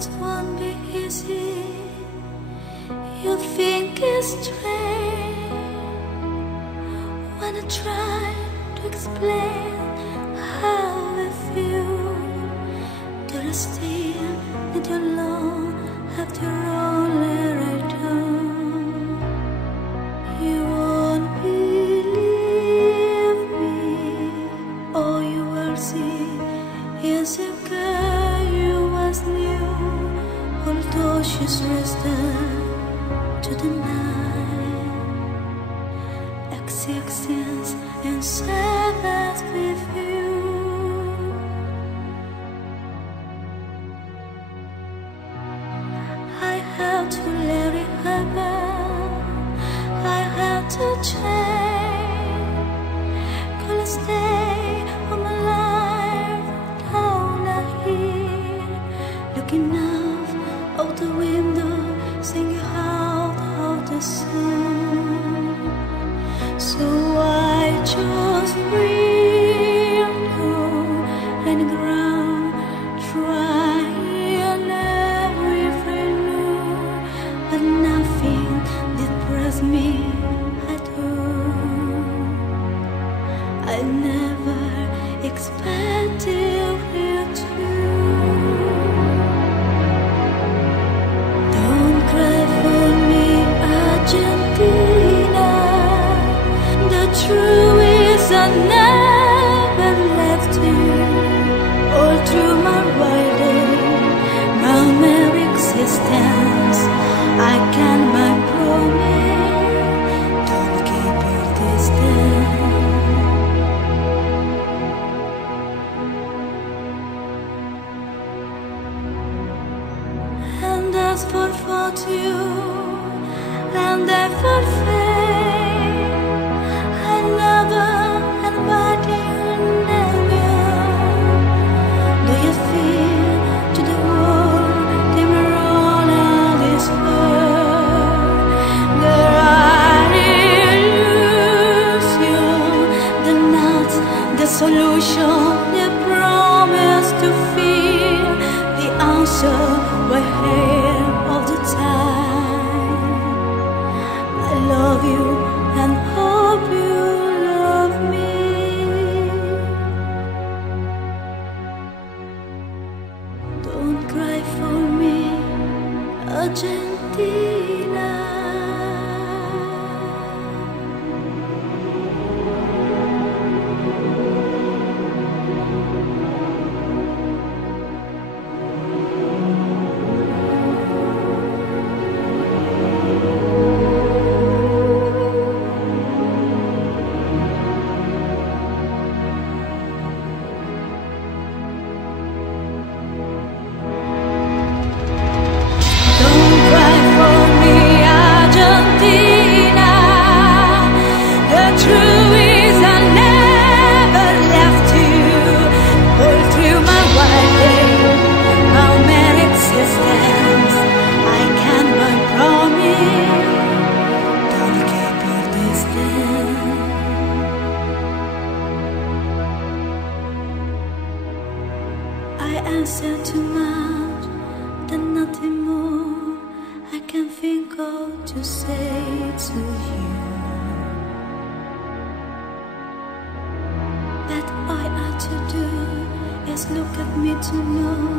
it won't be easy. You think it's strange when I try to explain how I feel. That I still need your love after all that I done. You won't believe me. All you will see is a girl you was new, although she's rested to the night, existence and sadness with you. I have to let it happen. I have to change. Could I stay all my life down here, looking out of the window, singing out of the sun? So I just breathe through and ground, trying everything new, but nothing did press me at all. I never expected you to. Don't cry for me, Argentina. The truth is I never left you. All through my writing, my mere existence, I can my promise. Don't keep your distance. And as for fortune, and I for fame, I never anybody knew. Do you feel to the world they were all of this world? There are illusions, the not the solution, the promise to feel the answer we're here all the time. I love you and hope you love me. Don't cry for me, Argentina. Don't cry for me, Argentina. The truth is I never left you. All through my writing, my mere existence, I can but promise. Don't keep your distance. I answer too much, then nothing more I can think of to say to you. That all I have to do is look at me to know